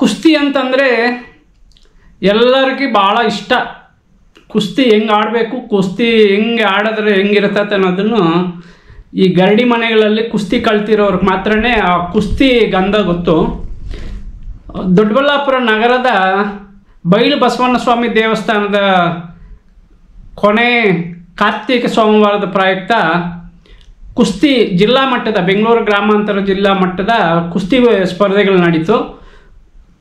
ಕುಸ್ತಿ ಅಂತಂದರೆ ಎಲ್ಲರಿಗೂ ಭಾಳ ಇಷ್ಟ. ಕುಸ್ತಿ ಹೆಂಗೆ ಆಡಬೇಕು, ಕುಸ್ತಿ ಹೆಂಗೆ ಆಡಿದ್ರೆ ಹೆಂಗಿರ್ತತೆ ಅನ್ನೋದನ್ನು ಈ ಗರಡಿ ಮನೆಗಳಲ್ಲಿ ಕುಸ್ತಿ ಕಲ್ತಿರೋರ್ಗೆ ಮಾತ್ರನೇ ಆ ಕುಸ್ತಿ ಗಂಧ ಗೊತ್ತು. ದೊಡ್ಡಬಳ್ಳಾಪುರ ನಗರದ ಬೈಲು ಬಸವಣ್ಣ ಸ್ವಾಮಿ ದೇವಸ್ಥಾನದ ಕೊನೆ ಕಾರ್ತಿಕ ಸೋಮವಾರದ ಪ್ರಯುಕ್ತ ಕುಸ್ತಿ ಜಿಲ್ಲಾ ಮಟ್ಟದ, ಬೆಂಗಳೂರು ಗ್ರಾಮಾಂತರ ಜಿಲ್ಲಾ ಮಟ್ಟದ ಕುಸ್ತಿ ಸ್ಪರ್ಧೆಗಳು ನಡೀತು.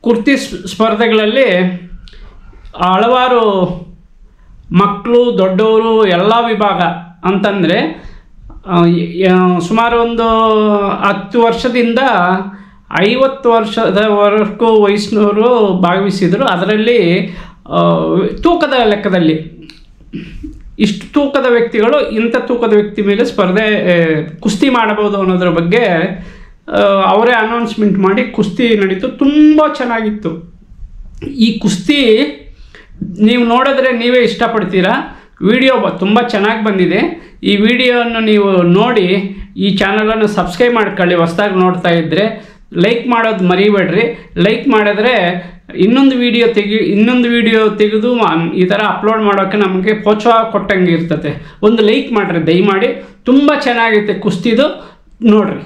ಕುಸ್ತಿ ಸ್ಪರ್ಧೆಗಳಲ್ಲಿ ಹಲವಾರು ಮಕ್ಕಳು, ದೊಡ್ಡವರು, ಎಲ್ಲ ವಿಭಾಗ ಅಂತಂದರೆ ಸುಮಾರು ಒಂದು 10 ವರ್ಷದಿಂದ 50 ವರ್ಷದವರೆಗೂ ವಯಸ್ಸಿನವರು ಭಾಗವಹಿಸಿದರು. ಅದರಲ್ಲಿ ತೂಕದ ಲೆಕ್ಕದಲ್ಲಿ ಇಷ್ಟು ತೂಕದ ವ್ಯಕ್ತಿಗಳು ಇಂಥ ತೂಕದ ವ್ಯಕ್ತಿ ಮೇಲೆ ಸ್ಪರ್ಧೆ ಕುಸ್ತಿ ಮಾಡಬಹುದು ಅನ್ನೋದ್ರ ಬಗ್ಗೆ ಅವರೇ ಅನೌನ್ಸ್ಮೆಂಟ್ ಮಾಡಿ ಕುಸ್ತಿ ನಡೀತು. ತುಂಬ ಚೆನ್ನಾಗಿತ್ತು. ಈ ಕುಸ್ತಿ ನೀವು ನೋಡಿದ್ರೆ ನೀವೇ ಇಷ್ಟಪಡ್ತೀರಾ. ವಿಡಿಯೋ ತುಂಬ ಚೆನ್ನಾಗಿ ಬಂದಿದೆ. ಈ ವಿಡಿಯೋವನ್ನು ನೀವು ನೋಡಿ ಈ ಚಾನಲನ್ನು ಸಬ್ಸ್ಕ್ರೈಬ್ ಮಾಡ್ಕೊಳ್ಳಿ. ಹೊಸದಾಗಿ ನೋಡ್ತಾ ಇದ್ದರೆ ಲೈಕ್ ಮಾಡೋದು ಮರಿಬೇಡ್ರಿ. ಲೈಕ್ ಮಾಡಿದ್ರೆ ಇನ್ನೊಂದು ವಿಡಿಯೋ ತೆಗೆದು ಈ ಥರ ಅಪ್ಲೋಡ್ ಮಾಡೋಕ್ಕೆ ನಮಗೆ ಪ್ರೋತ್ಸಾಹ ಕೊಟ್ಟಂಗೆ ಇರ್ತದೆ. ಒಂದು ಲೈಕ್ ಮಾಡಿರಿ ದಯಮಾಡಿ. ತುಂಬ ಚೆನ್ನಾಗೈತೆ ಕುಸ್ತಿದು, ನೋಡ್ರಿ.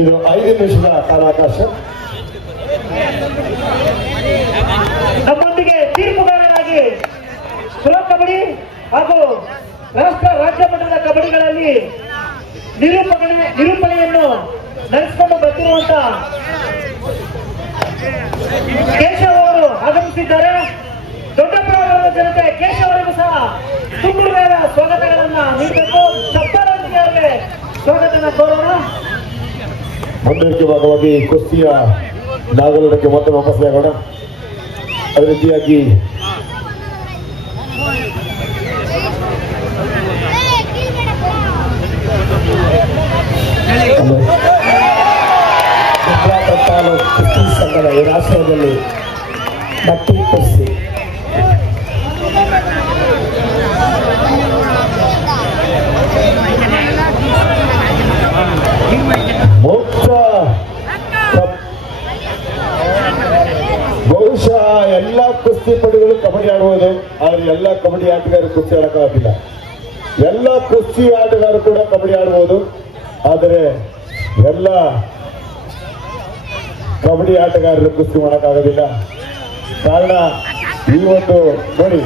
ಇದು 5 ನಿಮಿಷದ ಕಾಲಾವಕಾಶ. ನಮ್ಮೊಂದಿಗೆ ತೀರ್ಪುಗಾರರಾಗಿ ಪ್ರೊ ಕಬಡ್ಡಿ ಹಾಗೂ ರಾಜ್ಯ ಮಟ್ಟದ ಕಬಡ್ಡಿಗಳಲ್ಲಿ ನಿರೂಪಣೆಯನ್ನು ನಡೆಸಿಕೊಂಡು ಬರ್ತಿರುವಂತ ಕೇಶವ್ ಅವರು ಆಗಮಿಸಿದ್ದಾರೆ. ದೊಡ್ಡ ಪ್ರಮಾಣದ ಜನತೆ ಕೇಶವ್ ಅವರಿಗೂ ಸಹ ತುಂಬುಗಾರ ಸ್ವಾಗತಗಳನ್ನ ನೀಡಬೇಕು. ಶಬ್ದರೊಂದಿಗೆ ಸ್ವಾಗತನ ಕೋರೋಣ. ಮುಂದಕ್ಕೆ ಭಾಗವಾಗಿ ಕುಸ್ತಿಯ ನಾಗಲೂರಕ್ಕೆ ಮತ್ತೆ ವಾಪಸ್ಸಾಗೋಣ. ಅದೇ ರೀತಿಯಾಗಿ ಕುಸ್ತಿ ಸಂಘದ ಈ ರಾಷ್ಟ್ರದಲ್ಲಿ ಮಟ್ಟಿ ಕುಸ್ತಿ ಬಹುಶಃ ಎಲ್ಲ ಕುಸ್ತಿಪಟುಗಳು ಕಬಡ್ಡಿ ಆಡುವುದು, ಆದ್ರೆ ಎಲ್ಲ ಕಬಡ್ಡಿ ಆಟಗಾರರು ಕುಸ್ತಿ ಆಡಕ್ಕಾಗಿಲ್ಲ. ಎಲ್ಲ ಕುಸ್ತಿ ಆಟಗಾರರು ಕೂಡ ಕಬಡ್ಡಿ ಆಡಬಹುದು, ಆದರೆ ಎಲ್ಲ ಕಬಡ್ಡಿ ಆಟಗಾರರು ಕುಸ್ತಿ ಮಾಡಕ್ಕಾಗೋದಿಲ್ಲ. ಕಾರಣ ಈ ಒಂದು ನೋಡಿ,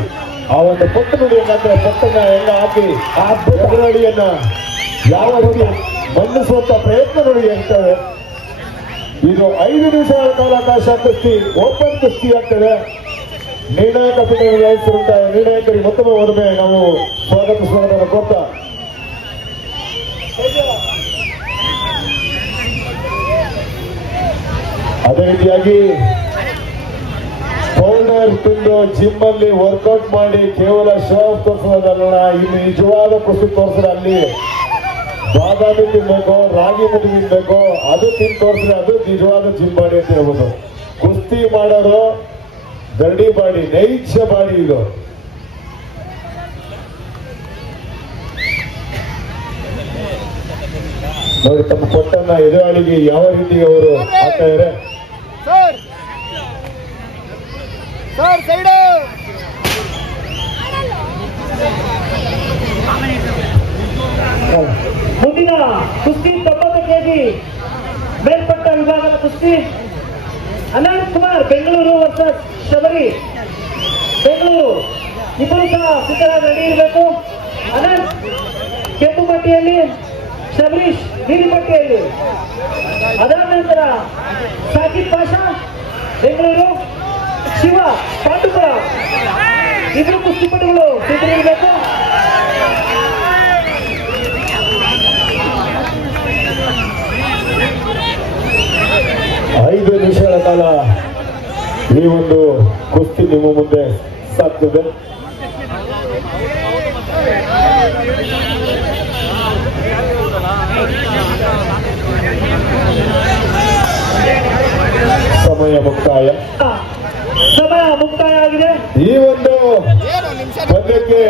ಆ ಒಂದು ಪಟ್ಟು ನುಡಿ ಏನಂದ್ರೆ ಪಟ್ಟನ್ನ ಎಲ್ಲ ಹಾಕಿ ಆ ಬೆಳವಣಿಗೆಯನ್ನ ಯಾವ ರೀತಿ ಮನ್ನಿಸುವಂತ ಪ್ರಯತ್ನ ನೋಡಿ ಇರ್ತವೆ. ಇದು 5 ನಿಮಿಷಗಳ ಕಾಲಾವಕಾಶ ಕುಸ್ತಿ, ಓಪನ್ ಕುಸ್ತಿ ಆಗ್ತದೆ. ನಿರ್ಣಾಯಕ ಪೀಠವನ್ನು ವಹಿಸಿರುತ್ತಾರೆ. ನಿರ್ಣಾಯಕರಿಗೆ ಮತ್ತೊಮ್ಮೆ ಒಮ್ಮೆ ನಾವು ಸ್ವಾಗತ ಕೋರ್ತಾ ಅದೇ ರೀತಿಯಾಗಿ ಪೌಡರ್ ತಿಂದು ಜಿಮ್ ಅಲ್ಲಿ ವರ್ಕೌಟ್ ಮಾಡಿ ಕೇವಲ ಶೋ ಆಫ್ ತೋರಿಸೋದಲ್ಲ, ಇಲ್ಲಿ ನಿಜವಾದ ಕುಸ್ತಿ ತೋರಿಸಿದ್ರೆ ಅಲ್ಲಿ ಬಾದಾಮಿ ತಿನ್ಬೇಕು, ರಾಗಿ ಮುದ್ದೆ ತಿನ್ಬೇಕು, ಅದು ತಿಂದು ತೋರಿಸಿದ್ರೆ ಅದು ನಿಜವಾದ ಜಿಮ್ ಬಾಡಿ ಅಂತ ಹೇಳ್ಬೋದು. ಕುಸ್ತಿ ಮಾಡೋರು ಗರಡಿ ಬಾಡಿ, ನೈಜ ಬಾಡಿ ಇದು. ನೋಡಿ ತಮ್ಮ ಪಟ್ಟನ್ನ ಎದುರಾಳಿಗೆ ಯಾವ ರೀತಿ ಅವರು ಆಗ್ತಾ ಇದ್ದಾರೆ. ಮುಂದಿನ ಕುಸ್ತಿ 90 kg ಮೇಲ್ಪಟ್ಟ ವಿಭಾಗದ ಕುಸ್ತಿ ಅನಂತ್ ಕುಮಾರ್ ಬೆಂಗಳೂರು ವರ್ಸಸ್ ಶಬರಿ ಬೆಂಗಳೂರು. ಇಬ್ಬರು ಸಹ ಸಿದ್ಧರಾಗಿ ರೆಡಿ ಇರಬೇಕು. ಅನಂತ್ ಕೆಂಪು ಪಟ್ಟಿಯಲ್ಲಿ, ಶಬರೀಶ್ ನೀಲಿ ಪಟ್ಟಿಯಲ್ಲಿ. ಅದಾದ ನಂತರ ಸಾಕಿಬ್ ಪಾಷಾ ಬೆಂಗಳೂರು, ಶಿವ ಪಾಂಡುಪುರ. ಇಬ್ಬರು ಕುಸ್ತಿಪಟುಗಳು ಸಿದ್ಧರಿರಬೇಕು. ಐದು ನಿಮಿಷಗಳ ಕಾಲ ಈ ಒಂದು ಕುಸ್ತಿ ನಿಮ್ಮ ಮುಂದೆ ಸಾಗ್ತದೆ. ಸಮಯ ಮುಕ್ತಾಯ ಆಗಿದೆ. ಈ ಒಂದು ಪಂದ್ಯಕ್ಕೆ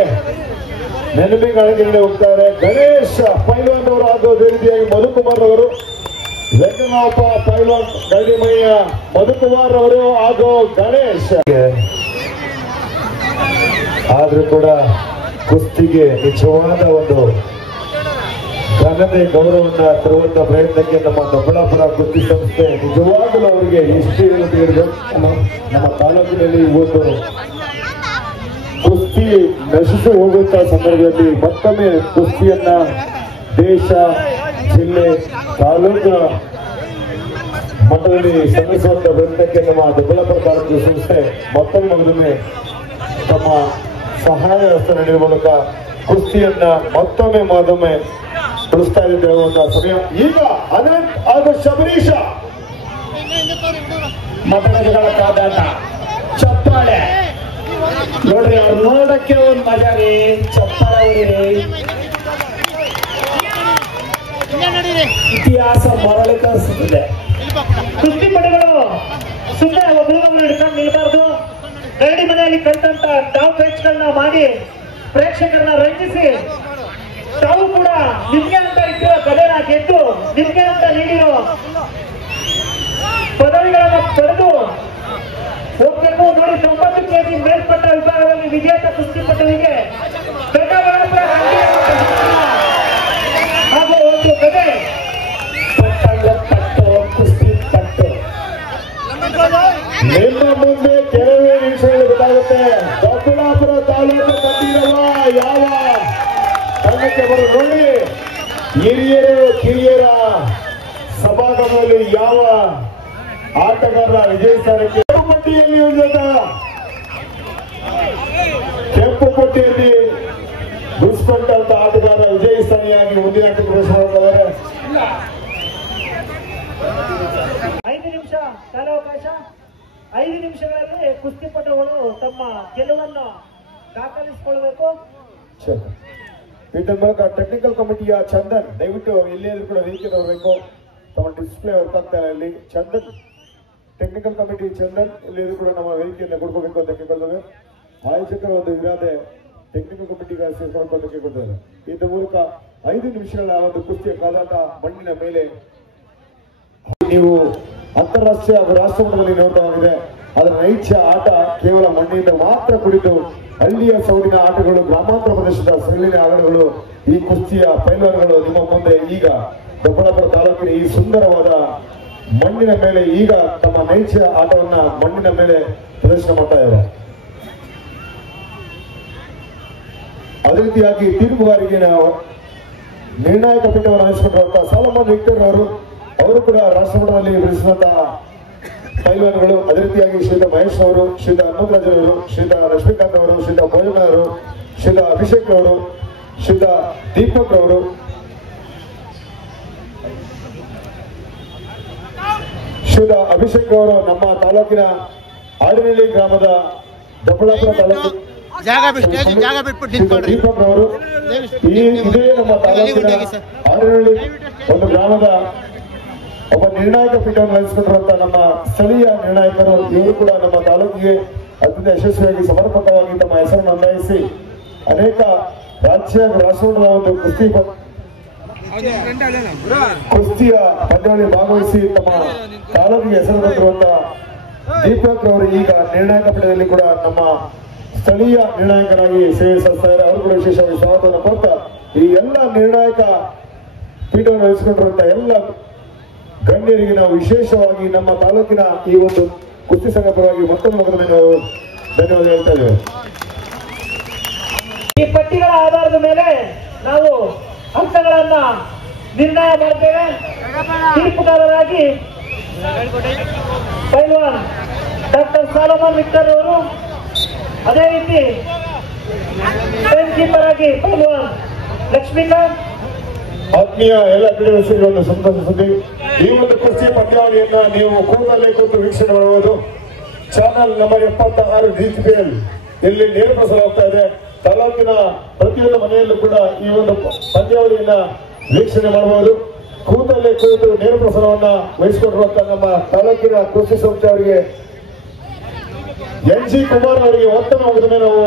ನೆನಪಿಗೆ ಹೋಗ್ತಾರೆ ಗಣೇಶ್ ಪೈಲ್ವಾನ್ ಅವರು ಹಾಗೂ ಅದೇ ರೀತಿಯಾಗಿ ಮಧುಕುಮಾರ್ ಅವರು ವೆಂಕಟರಾಮಪ್ಪ ಪೈಲ್ವಾನ್ ಗಡಿಮಯ್ಯ ಮಧುಕುಮಾರ್ ಅವರು ಹಾಗೂ ಗಣೇಶ್. ಆದ್ರೂ ಕೂಡ ಕುಸ್ತಿಗೆ ನಿಜವಾದ ಒಂದು ಘನತೆ ಗೌರವನ್ನ ತರುವಂತ ಪ್ರಯತ್ನಕ್ಕೆ ನಮ್ಮ ದೊಡ್ಡಬಳ್ಳಾಪುರ ಕುಸ್ತಿ ಸಂಸ್ಥೆ ನಿಜವಾಗಲೂ ಅವರಿಗೆ ಎಷ್ಟು ನಮ್ಮ ತಾಲೂಕಿನಲ್ಲಿ ಇವತ್ತು ಕುಸ್ತಿ ನಶಿಸಿ ಹೋಗುವಂತ ಸಂದರ್ಭದಲ್ಲಿ ಮತ್ತೊಮ್ಮೆ ಕುಸ್ತಿಯನ್ನ ದೇಶ, ಜಿಲ್ಲೆ, ತಾಲೂಕು ಮಟ್ಟದಲ್ಲಿ ಶ್ರಮಿಸುವಂತ ಪ್ರಯತ್ನಕ್ಕೆ ನಮ್ಮ ದೊಡ್ಡಬಳ್ಳಾಪುರ ತಾಲೂಕು ಸಂಸ್ಥೆ ಮತ್ತೊಮ್ಮೆ ತಮ್ಮ ಸಹಾಯ ಹಸ್ತ ನೀಡುವ ಮೂಲಕ ಕುಸ್ತಿಯನ್ನ ಮತ್ತೊಮ್ಮೆ ಉಳಿಸ್ತಾ ಇದ್ದೇವೆ ಸಮಯ. ಈಗ ಅನಂತ್ ಹಾಗೂ ಶಬರೀಶ ಮತಗಳ ಕಾದಾಟ ಚಪ್ಪಾಳೆ ನೋಡ್ರಿ, ಅವ್ರು ನೋಡಕ್ಕೆ ಒಂದು ಮಜಾ ರೀ. ಚಪ್ಪಾಳೆ ಇತಿಹಾಸ ಮರಳಿ ಕಳಿಸುತ್ತದೆ. ಕುಸ್ತಿಪಟುಗಳು ಸುಮ್ಮನೆ ಒಬ್ಬರನ್ನು ಹಿಡ್ಕೊಂಡು ನಿಲ್ಬಾರ್ದು. ಗರಡಿ ಮನೆಯಲ್ಲಿ ಕಲ್ತಂತ ಟಾವ್ ಫೈಟ್ಸ್ಗಳನ್ನ ಮಾಡಿ ಪ್ರೇಕ್ಷಕರನ್ನ ರಂಜಿಸಿ ತಾವು ಕೂಡ ನಿಮ್ಗೆ ಅಂತ ಇಟ್ಟಿರೋ ಕಲೆನ ಗೆದ್ದು ನಿಮ್ಗೆ ಅಂತ ನೀಡಿರೋ ಪದವಿಗಳನ್ನ ಪಡೆದು ಹೋಗ್ಬೇಕು. ನೋಡಿ, 90 kg ಮೇಲ್ಪಟ್ಟ ವಿಭಾಗದಲ್ಲಿ ವಿಜೇತ ಕುಸ್ತಿಪಟುವಿಗೆ ಹಾಗೂ ಒಂದು ಗದೆ ಪಟ್ಟು ಕುಸ್ತಿ ಪಟ್ಟು. ನಿಮ್ಮ ಮುಂದೆ ಕೆಲವೇ ನಿಮಿಷಗಳು ಗೊತ್ತಾಗುತ್ತೆ. ದೊಡ್ಡಬಳ್ಳಾಪುರ ತಾಲೂಕು ಕಟ್ಟಿರುವ ಯಾವ ತಂಡಕ್ಕೆ ಬರೋ ನೋಡಿ. ಹಿರಿಯರು ಕಿರಿಯರ ಸಭಾಗಮದಲ್ಲಿ ಯಾವ ಆಟಗಾರರ ವಿಜಯ ಸ್ಥಾನಕ್ಕೆ ಪಟ್ಟಿಯಲ್ಲಿ ಕೆಂಪು ಪಟ್ಟಿಯಲ್ಲಿ ದುಡಿಸ್ಕೊಂಡಂತ ಆಟಗಾರ ವಿಜಯ ಸ್ಥಾನಿಯಾಗಿ ಮುಂದಿನ ಪ್ರವೇಶ ಮಾಡ್ತಾರೆ. 5 ನಿಮಿಷ ಕಾಲಾವಕಾಶ. 5 ನಿಮಿಷಗಳಲ್ಲಿ ಕುಸ್ತಿಪಟುಗಳು ತಮ್ಮ ಗೆಲುವನ್ನು ದಾಖಲಿಸಿಕೊಳ್ಳಬೇಕು. ಇದರ ಮೂಲಕ ಟೆಕ್ನಿಕಲ್ ಕಮಿಟಿಯ ಚಂದನ್ ದಯವಿಟ್ಟು ಎಲ್ಲಿಯಾದ್ರೂ ಕೂಡ ವೇದಿಕೆ ಬರಬೇಕು. ತಮ್ಮ ಡಿಸ್ಪ್ಲೇ ವರ್ಕ್ ಆಗ್ತಾ ಇಲ್ಲ. ಇಲ್ಲಿ ಚಂದನ್, ಟೆಕ್ನಿಕಲ್ ಕಮಿಟಿ ಚಂದನ್ ಎಲ್ಲಿಯಾದ್ರೂ ಕೂಡ ನಮ್ಮ ವೇದಿಕೆಯನ್ನು ಕೊಡ್ಕೋಬೇಕು ಅಂತ ಕೇಳ್ಕೊಳ್ತೇವೆ. ಆಯೋಜಕರ ಒಂದು ಇರಾದೆ ಟೆಕ್ನಿಕಲ್ ಕಮಿಟಿಗೆ ಸೇರ್ಕೊಳ್ಬೇಕು ಅಂತ ಕೇಳ್ಕೊಳ್ತೇವೆ. ಇದರ ಮೂಲಕ 5 ನಿಮಿಷಗಳ ಒಂದು ಕುಸ್ತಿಯ ಕಾದಾಟ ಮಣ್ಣಿನ ಮೇಲೆ ನೀವು ಅಂತಾರಾಷ್ಟ್ರೀಯ ಹಾಗೂ ರಾಷ್ಟ್ರ ಮಟ್ಟದಲ್ಲಿ ನೋಡಬಹುದಾಗಿದೆ. ಅದರ ನೈಜ ಆಟ ಕೇವಲ ಮಣ್ಣಿನಿಂದ ಮಾತ್ರ ಕುಡಿದು ಹಳ್ಳಿಯ ಸೌಡಿನ ಆಟಗಳು, ಗ್ರಾಮಾಂತರ ಪ್ರದೇಶದ ಸರಳಿನ ಆಟಗಳು, ಈ ಕುಸ್ತಿಯ ಪೈಲ್ವಾನ್ಗಳು ನಿಮ್ಮ ಮುಂದೆ ಈಗ ದೊಡ್ಡಬಳ್ಳಾಪುರ ತಾಲೂಕಿನ ಈ ಸುಂದರವಾದ ಮಣ್ಣಿನ ಮೇಲೆ ಈಗ ತಮ್ಮ ನೈಜ ಆಟವನ್ನ ಮಣ್ಣಿನ ಮೇಲೆ ಪ್ರದರ್ಶನ ಮಾಡ್ತಾ ಇದ್ದಾರೆ. ಅದೇ ರೀತಿಯಾಗಿ ತೀರ್ಪುಗಾರಿಗೆ ನಿರ್ಣಾಯಕ ಪೀಠವನ್ನು ವಹಿಸಿಕೊಂಡಿರುವಂತಹ ಸಾಲಮನ್ ವಿಕ್ಟರ್ ಅವರು ಕೂಡ ರಾಷ್ಟ್ರ ಮಟ್ಟದಲ್ಲಿ ಬೆಳೆಸಿದಂತಹ ಪೈಲ್ವಾನ್ಗಳು. ಅದೇ ರೀತಿಯಾಗಿ ಶ್ರೀಯುತ ಮಹೇಶ್ ಅವರು, ಶ್ರೀಯುತ ಹನುಮಂತರಾಜ್ ಅವರು, ಶ್ರೀಯುತ ಲಕ್ಷ್ಮೀಕಾಂತ್ ಅವರು, ಶ್ರೀಯುತ ಭೋಜನ ಅವರು, ಶ್ರೀಯುತ ಅಭಿಷೇಕ್ ಅವರು, ಶ್ರೀಯುತ ದೀಪಕ್ ಅವರು, ಶ್ರೀಯುತ ಅಭಿಷೇಕ್ ಅವರು ನಮ್ಮ ತಾಲೂಕಿನ ಆಡನಹಳ್ಳಿ ಗ್ರಾಮದ ದೊಡ್ಡಬಳ್ಳಾಪುರ ತಾಲೂಕು ದೀಪಕ್ ಅವರು ಇದೇ ನಮ್ಮ ತಾಲೂಕಿನ ಆಡನಹಳ್ಳಿ ಒಂದು ಗ್ರಾಮದ ಒಬ್ಬ ನಿರ್ಣಾಯಕ ಪೀಠವನ್ನು ವಹಿಸಿಕೊಂಡಿರುವಂತಹ ನಮ್ಮ ಸ್ಥಳೀಯ ನಿರ್ಣಾಯಕರು. ಇವರು ಕೂಡ ನಮ್ಮ ತಾಲೂಕಿಗೆ ಅತ್ಯಂತ ಯಶಸ್ವಿಯಾಗಿ ಸಮರ್ಪಕವಾಗಿ ತಮ್ಮ ಹೆಸರನ್ನು ನೋಂದಾಯಿಸಿ ಅನೇಕ ರಾಜ್ಯ ರಾಷ್ಟ್ರದ ಒಂದು ಕುಸ್ತಿಯ ಪಂದ್ಯಾವಳಿ ಭಾಗವಹಿಸಿ ತಮ್ಮ ತಾಲೂಕಿಗೆ ಹೆಸರು ತಂದಿರುವಂತಹ ದೀಪಕ್ ಅವರು ಈಗ ನಿರ್ಣಾಯಕ ಪೀಠದಲ್ಲಿ ಕೂಡ ನಮ್ಮ ಸ್ಥಳೀಯ ನಿರ್ಣಾಯಕರಾಗಿ ಸೇವೆ ಸಲ್ಲಿಸ್ತಾ ಇದ್ದಾರೆ. ಅವರು ಕೂಡ ವಿಶೇಷವಾಗಿ ಸ್ವಾಗತವನ್ನು ಕೊಡ್ತಾ ಈ ಎಲ್ಲ ನಿರ್ಣಾಯಕ ಪೀಠವನ್ನು ವಹಿಸಿಕೊಂಡಿರುವಂತಹ ಎಲ್ಲ ಗಣ್ಯರಿಗೆ ನಾವು ವಿಶೇಷವಾಗಿ ನಮ್ಮ ತಾಲೂಕಿನ ಈ ಒಂದು ಕುಸ್ತಿ ಸಂಘ ಪರವಾಗಿ ಮತ್ತೊಮ್ಮೆ ನಾವು ಧನ್ಯವಾದ ಹೇಳ್ತಾ ಇದ್ದೇವೆ. ಈ ಪಟ್ಟಿಗಳ ಆಧಾರದ ಮೇಲೆ ನಾವು ಅಂಕಗಳನ್ನ ನಿರ್ಣಯ ಮಾಡ್ತೇವೆ. ತೀರ್ಪುಗಾರರಾಗಿ ಪೈಲ್ವಾನ್ ಡಾಕ್ಟರ್ ಸಾಲಮನ್ ವಿಕ್ಟರ್ ಅವರು, ಅದೇ ರೀತಿ ಟೈಮ್ ಕೀಪರ್ ಆಗಿ ಪೈಲ್ವಾನ್ ಲಕ್ಷ್ಮೀಕಾಂತ್. ಆತ್ಮೀಯ ಎಲ್ಲ ಕ್ರೀಡಾಪಟುಗಳಿಗೆ ಒಂದು ಸಂತೋಷ ಸುದ್ದಿ. ಈ ಒಂದು ಕುಸ್ತಿ ಪಂದ್ಯಾವಳಿಯನ್ನ ನೀವು ಕೂಡಲೇ ಕೂತು ವೀಕ್ಷಣೆ ಮಾಡಬಹುದು. ಚಾನಲ್ ನಂಬರ್ 76 DTPL ಇಲ್ಲಿ ನೇರ ಪ್ರಸಾರವಾಗ್ತಾ ಇದೆ. ತಾಲೂಕಿನ ಪ್ರತಿಯೊಂದು ಮನೆಯಲ್ಲೂ ಕೂಡ ಈ ಒಂದು ಪಂದ್ಯಾವಳಿಯನ್ನ ವೀಕ್ಷಣೆ ಮಾಡಬಹುದು. ಕೂತಲ್ಲೇ ಕುಳಿತು ನೇರ ಪ್ರಸಾರವನ್ನ ವಹಿಸಿಕೊಂಡಿರುವಂತಹ ನಮ್ಮ ತಾಲೂಕಿನ ಕುಸ್ತಿ ಸಂಸ್ಥೆ ಅವರಿಗೆ NG ಕುಮಾರ್ ಅವರಿಗೆ ಒತ್ತನ್ನು ಹೋಗಿದ ನಾವು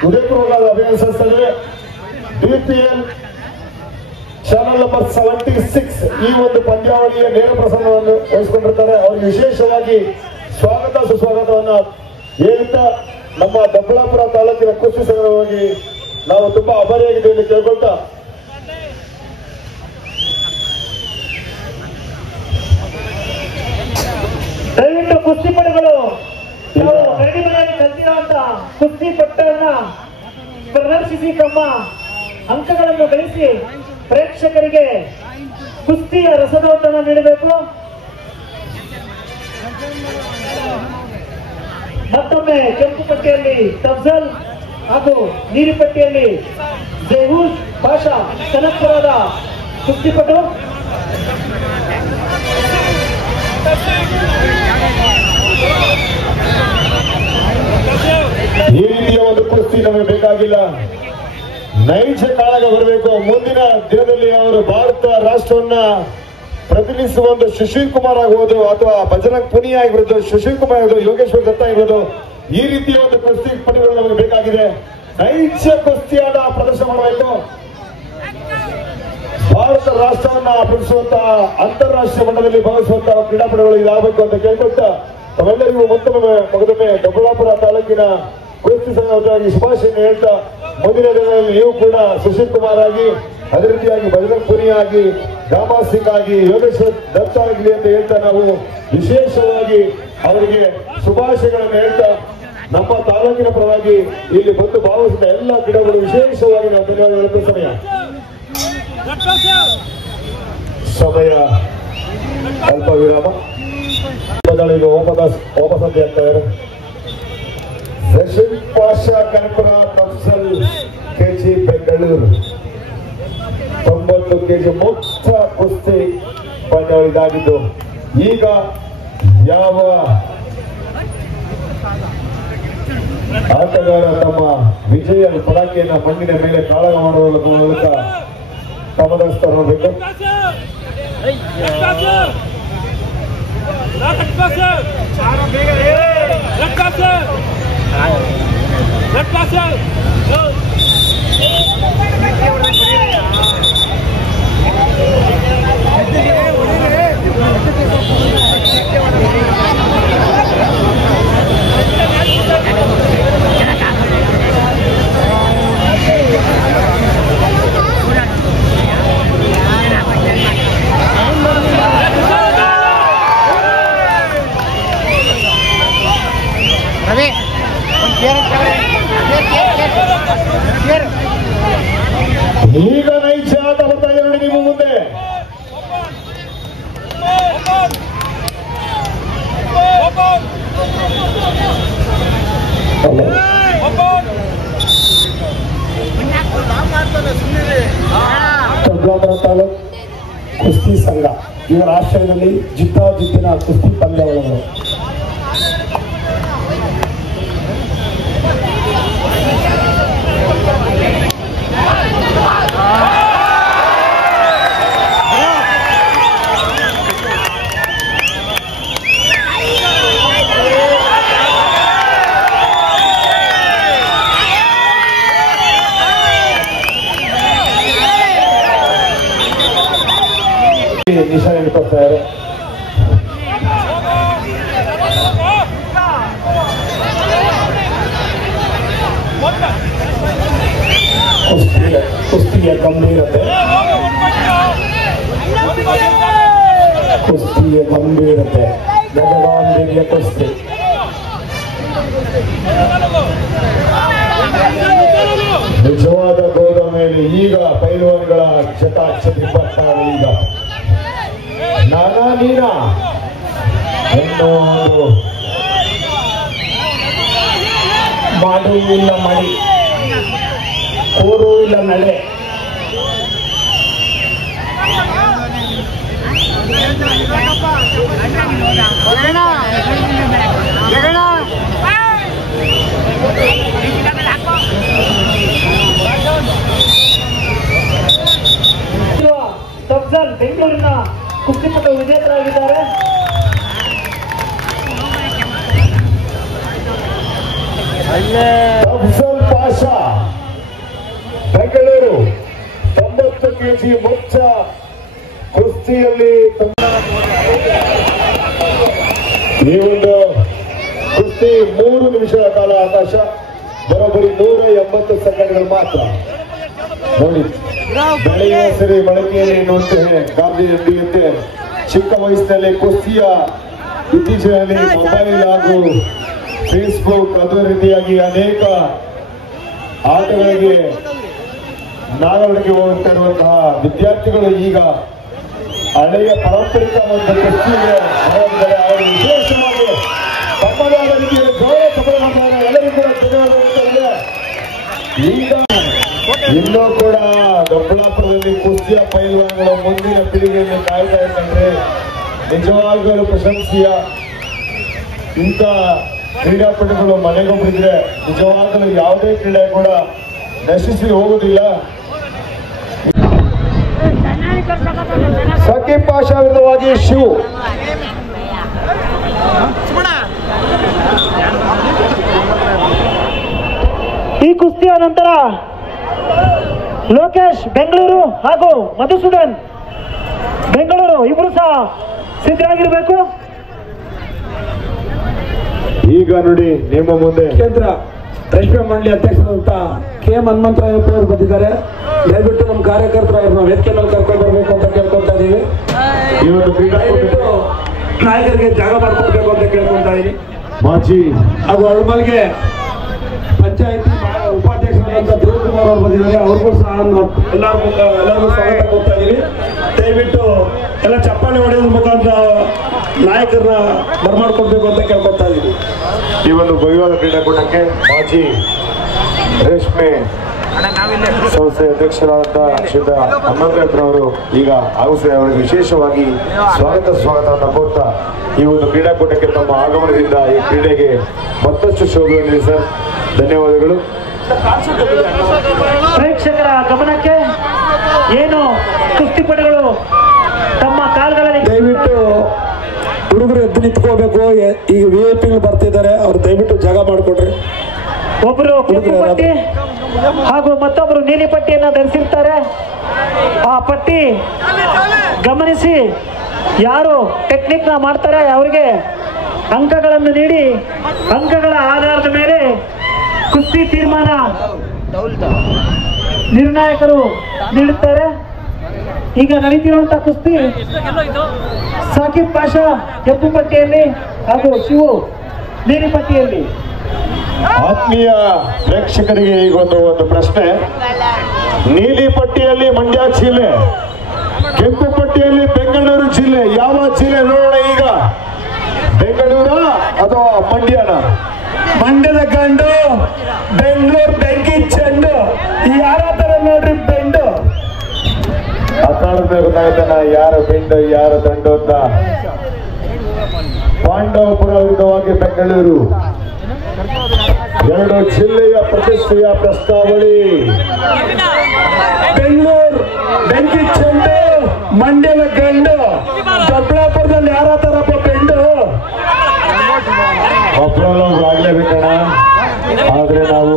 ಹೃದಯಪೂರ್ವಕವಾದ ಅಭಿನಂದನೆ ಸಲ್ಲಿಸ್ತೇವೆ. DPL ಚಾನಲ್ ನಂಬರ್ 76 ಈ ಒಂದು ಪಂದ್ಯಾವಳಿಯ ನೇರ ಪ್ರಸಾರವನ್ನು ವಹಿಸಿಕೊಂಡಿರ್ತಾರೆ. ಅವರಿಗೆ ವಿಶೇಷವಾಗಿ ಸ್ವಾಗತ ಸುಸ್ವಾಗತವನ್ನು ಹೇಳುತ್ತಾ ನಮ್ಮ ದೊಡ್ಡಬಳ್ಳಾಪುರ ತಾಲೂಕಿನ ಕುಸ್ತಿ ಸಂಘವಾಗಿ ನಾವು ತುಂಬಾ ಆಭಾರಿಯಾಗಿದೆ ಎಂದು ಕೇಳ್ಕೊಳ್ತಾ ದಯವಿಟ್ಟು ಕುಸ್ತಿಪಟುಗಳು ನಾವು ರೆಡಿ ಮನೆಯಲ್ಲಿ ಕಲ್ತಿರುವಂತ ಕುಸ್ತಿ ಪಟ್ಟವನ್ನ ಪ್ರದರ್ಶಿಸಿ ತಮ್ಮ ಅಂಕಗಳನ್ನು ಗಳಿಸಿ ಪ್ರೇಕ್ಷಕರಿಗೆ ಕುಸ್ತಿಯ ರಸದೌತಣ ನೀಡಬೇಕು. ಮತ್ತೊಮ್ಮೆ ಕೆಂಪು ಪಟ್ಟಿಯಲ್ಲಿ ತಫ್ಜಲ್ ಹಾಗೂ ನೀಲಿ ಪಟ್ಟಿಯಲ್ಲಿ ಜೈಹುಲ್ ಭಾಷಾ ಕನಕಪುರದ ಕುಸ್ತಿಪಟು. ಈ ರೀತಿಯ ಒಂದು ಕುಸ್ತಿ ನಮಗೆ ಬೇಕಾಗಿಲ್ಲ, ನೈಜ ಕಾಳಗ ಬರಬೇಕು. ಮುಂದಿನ ದಿನದಲ್ಲಿ ಅವರು ಭಾರತ ರಾಷ್ಟ್ರವನ್ನ ಪ್ರತಿನಿಧಿಸುವ ಒಂದು ಸುಶೀಲ್ ಕುಮಾರ್ ಆಗ್ಬೋದು, ಅಥವಾ ಬಜರಂಗ್ ಪುನಿಯಾ ಆಗಿರ್ಬೋದು, ಸುಶೀಲ್ ಕುಮಾರ್ ಆಗಿರ್ಬೋದು, ಯೋಗೇಶ್ವರ್ ದತ್ತ ಆಗಿರ್ಬೋದು, ಈ ರೀತಿಯ ಒಂದು ಕುಸ್ತಿ ಪಟುಗಳು ನಮಗೆ ಬೇಕಾಗಿದೆ. ನೈಜ ಕುಸ್ತಿಯಾದ ಪ್ರದರ್ಶನ ಮಾಡಬೇಕು. ಭಾರತ ರಾಷ್ಟ್ರವನ್ನ ಪ್ರತಿನಿಧಿಸುವಂತಹ ಅಂತಾರಾಷ್ಟ್ರೀಯ ಮಟ್ಟದಲ್ಲಿ ಭಾವಿಸುವಂತಹ ಕ್ರೀಡಾಪಟುಗಳು ಇದಾಗಬೇಕು ಅಂತ ಕೇಳ್ಕೊಳ್ತಾ ತಾವೆಲ್ಲರಿಗೂ ಮತ್ತೊಮ್ಮೆ ದೊಡ್ಡಬಳ್ಳಾಪುರ ತಾಲೂಕಿನ ಕುಸ್ತಿ ಸಂಘವಾಗಿ ಶುಭಾಶಯ ಹೇಳ್ತಾ, ಮುಂದಿನ ದಿನಗಳಲ್ಲಿ ನೀವು ಕೂಡ ಸುಶೀಲ್ ಕುಮಾರ್ ಆಗಿ, ಅದೇ ರೀತಿಯಾಗಿ ಬಜರಂಗ್ ಪುನಿಯಾ ಆಗಿ, ಗಾಮಾ ಸಿಂಗ್ ಆಗಿ, ಯೋಗೇಶ್ವರ್ ದತ್ತ ಆಗಲಿ ಅಂತ ಹೇಳ್ತಾ ನಾವು ವಿಶೇಷವಾಗಿ ಅವರಿಗೆ ಶುಭಾಶಯಗಳನ್ನು ಹೇಳ್ತಾ ನಮ್ಮ ತಾಲೂಕಿನ ಪರವಾಗಿ ಇಲ್ಲಿ ಬಂದು ಭಾವಿಸಿದ ಎಲ್ಲ ಕ್ರೀಡಾಪಟುಗಳು ವಿಶೇಷವಾಗಿ ನಾವು ಧನ್ಯವಾದ ಹೇಳುತ್ತೇವೆ. ಸಮಯ ಅಲ್ಪ ವಿರಾಮ. ಈಗ ವಾಪಸ್ ಅಂತ ಹೇಳ್ತಾರೆ. ರಶೀದ್ ಪಾಷಾ ಕನಕಪುರ, ತಫ್ಜಲ್ ಕೆಜಿ ಬೆಂಗಳೂರು. 90 ಕೆಜಿ ಮುಕ್ತ ಕುಸ್ತಿ ಪಂದ್ಯಾವಳಿ ಇದಾಗಿದ್ದು, ಈಗ ಯಾವ ಆಟಗಾರ ತಮ್ಮ ವಿಜಯ ಪರಾಕಿಯನ್ನ ಮಣ್ಣಿನ ಮೇಲೆ ಕಾಳಗ ಮಾಡುವ ಮೂಲಕ ತಮ್ಮದಸ್ತ ನೋಡಬೇಕು. ಈಗ ನೈಜ ಆಟ ಬರ್ತಾ ಇದೆ ನೋಡಿ ನಿಮ್ಮ ಮುಂದೆ. ದೊಡ್ಡಬಳ್ಳಾಪುರ ತಾಲೂಕು ಕುಸ್ತಿ ಸಂಘ ಇವರ ಆಶ್ರಯದಲ್ಲಿ ಜಿದ್ದಾಜಿದ್ದಿನ ಕುಸ್ತಿ ಪಂದ್ಯಾವಳಿಗಳು. ನಿಶಾನೆ ಇಟ್ಕೊಳ್ತಾರೆ. ಕುಸ್ತಿಯ ಗಂಭೀರತೆ, ಕುಸ್ತಿಯ ಗಂಭೀರತೆ, ಗಗನಗಾಂಭೀರ್ಯ ಕುಸ್ತಿ. ನಿಜವಾದ ಗೋದ ಮೇಲೆ ಈಗ ಪೈಲ್ವಾನ್ಗಳ ಚಟಾಚಟಿ ಬರ್ತಾರೆ. ಈಗ ನಾನಾ ನೀನಾ ಎನ್ನುವುದು ಮಾಡು ಇಲ್ಲ ಮಡಿ, ಕೂರು ಇಲ್ಲ ನಡೆ. ತಫ್ಜಲ್ ಬೆಂಗಳೂರಿನ ಕುಸ್ತಿಪಟು ವಿಜೇತರಾಗಿದ್ದಾರೆ. ತಫ್ಜಲ್ ಪಾಷಾ ಬೆಂಗಳೂರು 90 ಕೆಜಿ ಮುಚ್ಚ ಈ ಒಂದು ಕುಸ್ತಿ 3 ನಿಮಿಷಗಳ ಕಾಲ ಅವಕಾಶ, ಬರೋಬ್ಬರಿ 180 ಸೆಕೆಂಡ್ಗಳು ಮಾತ್ರ. ನೋಡಿ, ಬೆಳೆಯುವ ಸರಿ ಮೊಳಕೆಯಲ್ಲಿ ಎನ್ನುವಂತೆ ಗಾಂಧಿಯಂತೆ ಚಿಕ್ಕ ವಯಸ್ಸಿನಲ್ಲಿ ಕುಸ್ತಿಯ ಇತ್ತೀಚಿನಲ್ಲಿ ಮೊಬೈಲ್ ಹಾಗೂ ಫೇಸ್ಬುಕ್ ಅದೇ ರೀತಿಯಾಗಿ ಅನೇಕ ಆಟಗಳಿಗೆ ನಾಗರಿಕೆ ಹೋಗ್ತಾ ಇರುವಂತಹ ವಿದ್ಯಾರ್ಥಿಗಳು ಈಗ ಹಳೆಯ ಪಾರಂಪರಿಕ ಒಂದು ಕುಸ್ತಿಗೆ ಅವರು ವಿಶೇಷವಾಗಿ ತಮ್ಮದಾದ ರೀತಿಯಲ್ಲಿ ಗೌರವ ಸಭೆ ಎಲ್ಲರಿಗೂ ಕೂಡ ಧನ್ಯವಾದಗಳು. ಈಗ ಇನ್ನೂ ಕೂಡ ದೊಡ್ಡಬಳ್ಳಾಪುರದಲ್ಲಿ ಕುಸ್ತಿಯ ಪೈಲ್ವಾನ್ಗಳ ಮುಂದಿನ ಪೀಳಿಗೆಯನ್ನು ಕಾಯ್ತಾ ಇದ್ದಾರೆ. ನಿಜವಾಗಲೂ ಪ್ರಶಂಸೀಯ. ಇಂಥ ಕ್ರೀಡಾಪಟುಗಳು ಮನೆಗೊಬ್ಬರಿದ್ರೆ ನಿಜವಾಗಲೂ ಯಾವುದೇ ಕ್ರೀಡೆ ಕೂಡ ನಶಿಸಿ ಹೋಗುವುದಿಲ್ಲ. ಸಕೀಬ್ ಪಾಷಾ ವಿರುದ್ಧವಾಗಿ ಶಿವ್. ಈ ಕುಸ್ತಿಯ ನಂತರ ಲೋಕೇಶ್ ಬೆಂಗಳೂರು ಹಾಗೂ ಮಧುಸೂದನ್ ಬೆಂಗಳೂರು ಇಬ್ರು ಸಹ ಸಿದ್ಧರಾಗಿರ್ಬೇಕು. ಈಗ ನೋಡಿ ನಿಮ್ಮ ಮುಂದೆ ಕೇಂದ್ರ ರೇಷ್ಮೆ ಮಂಡಳಿ ಅಧ್ಯಕ್ಷರಾದಂತ ಕೆ ಹನುಮಂತರಾಯಪ್ಪ ಅವರು ಬಂದಿದ್ದಾರೆ. ದಯವಿಟ್ಟು ನಮ್ಮ ಕಾರ್ಯಕರ್ತರು ಅವ್ರನ್ನ ವೇದಿಕೆ ಮೇಲೆ ಕರ್ಕೊಂಡು ಬರ್ಬೇಕು ಅಂತ ಕೇಳ್ಕೊತಾ ಇದೀವಿ. ದಯವಿಟ್ಟು ನಾಯಕರಿಗೆ ಜಾಗ ಮಾಡ್ಕೊಡ್ಬೇಕು ಅಂತ ಕೇಳ್ಕೊತಾ ಇದೀನಿ. ಮಾಜಿ ಹಾಗೂ ಅಳಮಲ್ಗೆ ಪಂಚಾಯತಿ ಉಪಾಧ್ಯಕ್ಷರಾದಂತ ಧ್ರುವಕುಮಾರ್ ಅವರು ಬಂದಿದ್ದಾರೆ. ಅವ್ರಿಗೂ ಸಹ ಎಲ್ಲರಿಗೂ ಸ್ವಾಗತ ಕೊಡ್ತಾ ಇದೀವಿ. ದಯವಿಟ್ಟು ಎಲ್ಲ ಚಪ್ಪಾಳೆ ಹೊಡೆಯೋದ್ರ ಮುಖಾಂತರ ನಾಯಕರನ್ನ ಬರ್ಮಾಡ್ಕೊಡ್ಬೇಕು ಅಂತ ಕೇಳ್ಕೊತಾ ಇದೀವಿ. ಈ ಒಂದು ಭವ್ಯವಾದ ಕ್ರೀಡಾಕೂಟಕ್ಕೆ ಮಾಜಿ ರೇಷ್ಮೆ ಸಂಸ್ಥೆ ಅಧ್ಯಕ್ಷರಾದಂತಹ ಶ್ರೀಯುತ ಹನುಮಂತರಾಯಪ್ಪನವರು ಈಗ ಆಗಸೆ ಅವರಿಗೆ ವಿಶೇಷವಾಗಿ ಸ್ವಾಗತವನ್ನು ಕೋರ್ತಾ ಈ ಒಂದು ಕ್ರೀಡಾಕೂಟಕ್ಕೆ ತಮ್ಮ ಆಗಮನದಿಂದ ಈ ಕ್ರೀಡೆಗೆ ಮತ್ತಷ್ಟು ಶೋಭೆ ಬಂದಿದೆ ಸರ್. ಧನ್ಯವಾದಗಳು. ಪ್ರೇಕ್ಷಕರ ಗಮನಕ್ಕೆ ಏನು ಕುಸ್ತಿಪಟುಗಳು ತಮ್ಮ ಕಾಲ್ಗಳಲ್ಲಿ ದಯವಿಟ್ಟು ಹುಡುಗರು ಎದ್ದು ನಿಂತ್ಕೋಬೇಕು. ಈಗ VIP ಬರ್ತಿದ್ದಾರೆ, ಅವ್ರು ದಯವಿಟ್ಟು ಜಾಗ ಮಾಡಿಕೊಡ್ರಿ. ಒಬ್ಬರು ಕೆಂಪು ಪಟ್ಟಿ ಹಾಗೂ ಮತ್ತೊಬ್ಬರು ನೀಲಿ ಪಟ್ಟಿಯನ್ನ ಧರಿಸಿರ್ತಾರೆ. ಆ ಪಟ್ಟಿ ಗಮನಿಸಿ ಯಾರು ಟೆಕ್ನಿಕ್ ನ ಮಾಡ್ತಾರೆ ಅವರಿಗೆ ಅಂಕಗಳನ್ನು ನೀಡಿ ಅಂಕಗಳ ಆಧಾರದ ಮೇಲೆ ಕುಸ್ತಿ ತೀರ್ಮಾನ ನಿರ್ಣಾಯಕರು ನೀಡುತ್ತಾರೆ. ಈಗ ನಡೀತಿರುವಂತಹ ಕುಸ್ತಿ ಸಾಕಿಬ್ ಪಾಷಾ ಕೆಂಪು ಪಟ್ಟಿಯಲ್ಲಿ ಹಾಗೂ ಶಿವು ನೀಲಿ ಪಟ್ಟಿಯಲ್ಲಿ. ಆತ್ಮೀಯ ಪ್ರೇಕ್ಷಕರಿಗೆ ಈಗ ಒಂದು ಪ್ರಶ್ನೆ. ನೀಲಿ ಪಟ್ಟಿಯಲ್ಲಿ ಮಂಡ್ಯ ಜಿಲ್ಲೆ, ಕೆಂಪು ಪಟ್ಟಿಯಲ್ಲಿ ಬೆಂಗಳೂರು ಜಿಲ್ಲೆ. ಯಾವ ಜಿಲ್ಲೆ ನೋಡೋಣ ಈಗ? ಬೆಂಗಳೂರ ಅಥವಾ ಮಂಡ್ಯನ? ಮಂಡ್ಯದ ಗಂಡು, ಬೆಂಗಳೂರು ಬೆಂಕಿ ಚೆಂಡು. ಯಾರ ತರ ನೋಡ್ರಿ ಬೆಂಡು. ಅಕಾಡಮಿ ಗೊತ್ತಾಗುತ್ತಾನ ಯಾರ ಬೆಂಡು ಯಾರ ದಂಡು ಅಂತ. ಪಾಂಡವಪುರ ವಿರುದ್ಧವಾಗಿ ಬೆಂಗಳೂರು. 2 ಜಿಲ್ಲೆಯ ಪ್ರತಿಷ್ಠೆಯ ಪ್ರಸ್ತಾವನೆ. ಬೆಂಗಳೂರು ಬೆಂಕಿ ಚೆಂಡು, ಮಂಡ್ಯದ ಗಂಡು. ದೊಡ್ಡಬಳ್ಳಾಪುರದಲ್ಲಿ ಯಾರ ತರಪ್ಪ ಬೆಂಡು. ಒಬ್ಬರಲ್ಲ ಆಗ್ಲೇಬೇಕಣ್ಣ. ಆದ್ರೆ ನಾವು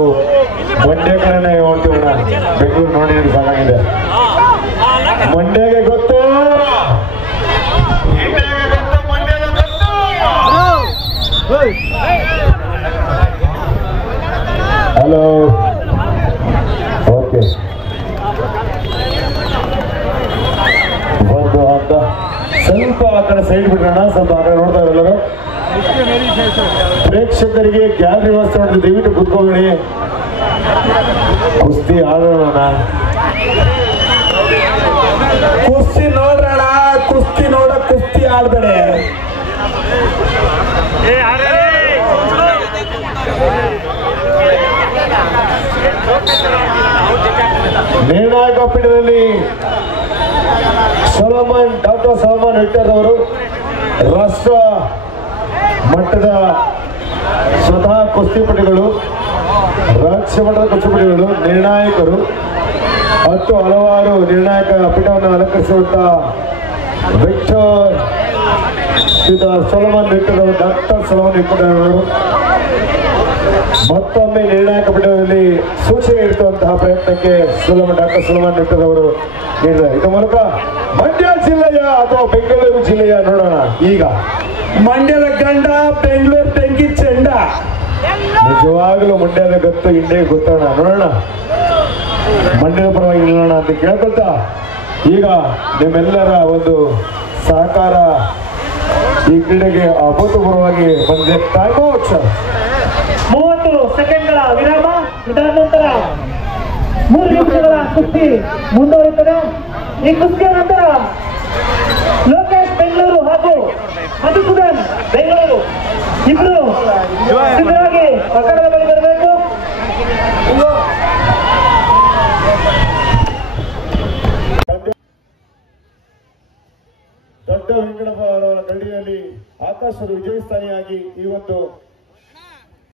ಮಂಡ್ಯ ಕಡೆನೇ ಹೊಂಟಿವಣ್ಣ. ಬೆಂಗಳೂರು ನೋಡಿ ಸಾಕಾಗಿದೆ. ಮಂಡ್ಯಗೆ ಗೊತ್ತು, ಹಲೋ. ಓಕೆ, ಒಂದು ಅಂತ ಸ್ವಲ್ಪ ಆ ಕಡೆ ಸೈಡ್ ಬಿಡೋಣ. ಸ್ವಲ್ಪ ಆ ಕಡೆ ನೋಡ್ತಾ ಇರಲ್ಲ ಪ್ರೇಕ್ಷಕರಿಗೆ ಗ್ಯಾಲರಿ ವ್ಯವಸ್ಥೆ ಮಾಡಿದ್ರೆ ದಯವಿಟ್ಟು ಕುತ್ಕೊಳ್ಳಿ. ಕುಸ್ತಿ ಆಡೋಣ. ಕುಸ್ತಿ ನೋಡ್ರಣ, ಕುಸ್ತಿ ನೋಡ, ಕುಸ್ತಿ ಆಡ್ಬೇಡ. ನಿರ್ಣಾಯಕ ಪೀಠದಲ್ಲಿ ಡಾಕ್ಟರ್ ಸಲಮಾನ್ ವಿಕ್ಟರ್ ಅವರು ರಾಷ್ಟ್ರ ಮಟ್ಟದ ಸ್ವತಃ ಕುಸ್ತಿಪಟುಗಳು, ರಾಜ್ಯ ಮಟ್ಟದ ಕುಸ್ತಿಪಟುಗಳು, ನಿರ್ಣಾಯಕರು ಮತ್ತು ಹಲವಾರು ನಿರ್ಣಾಯಕ ಪೀಠವನ್ನು ಅಲಂಕರಿಸುವಂತಹ ವಿಕ್ಟರ್ ಸಲಮಾನ್ ವಿಕ್ಟರ್ ಅವರು, ಡಾಕ್ಟರ್ ಸಲಮಾನ್ ವಿಕ್ಟರ್ ಅವರು ಮತ್ತೊಮ್ಮೆ ನಿರ್ಣಾಯಕ ಪೀಠದಲ್ಲಿ ಸೂಚನೆ ಇರುವಂತಹ ಪ್ರಯತ್ನಕ್ಕೆ ಡಾಕ್ಟರ್ ಸಲಮಾನ್ ವಿಕ್ಟರ್ ಅವರು ನೀಡಿದ್ದಾರೆ. ಇದ್ರ ಮೂಲಕ ಮಂಡ್ಯ ಜಿಲ್ಲೆಯ ಅಥವಾ ಬೆಂಗಳೂರು ಜಿಲ್ಲೆಯ ನೋಡೋಣ ಈಗ. ಮಂಡ್ಯದ ಗಂಡ ಬೆಂಗಳೂರು ಬೆಂಕಿ ಚೆಂಡ. ನಿಜವಾಗ್ಲೂ ಮಂಡ್ಯದ ಗೊತ್ತು ಇಂಡಿಯಾಗೆ ಗೊತ್ತೋಣ, ನೋಡೋಣ ಮಂಡ್ಯದ ಪರವಾಗಿ ನಿಲ್ಲೋಣ ಅಂತ ಕೇಳ್ಕೊಳ್ತಾ ಈಗ ನಿಮ್ಮೆಲ್ಲರ ಒಂದು ಸಹಕಾರ ಈ ಕ್ರೀಡೆಗೆ ಅಭೂತಪೂರ್ವವಾಗಿ ಬಂದಿದೆ. Time out sir. 30 ಸೆಕೆಂಡ್ಗಳ ವಿರಾಮ. ಇದಾದ ನಂತರ 3 ನಿಮಿಷಗಳ ಕುಸ್ತಿ ಮುಂದುವರಿಯುತ್ತದೆ. ಈ ಕುಸ್ತಿಯ ನಂತರ ಲೋಕೇಶ್ ಬೆಂಗಳೂರು ಹಾಗೂ ಮಧುಸೂದನ್ ಬೆಂಗಳೂರು ಇಬ್ರು ಸಿದ್ಧರಾಗಿ ಅಖಾಡದ ಬಳಿ ಬರಬೇಕು. ದೊಡ್ಡ ವೆಂಕಟಪ್ಪ ಅವರ ಕಳ್ಳಿಯಲ್ಲಿ ಆಕಾಶರು ವಿಜಯಸ್ಥಾನಿಯಾಗಿ ಈ ಒಂದು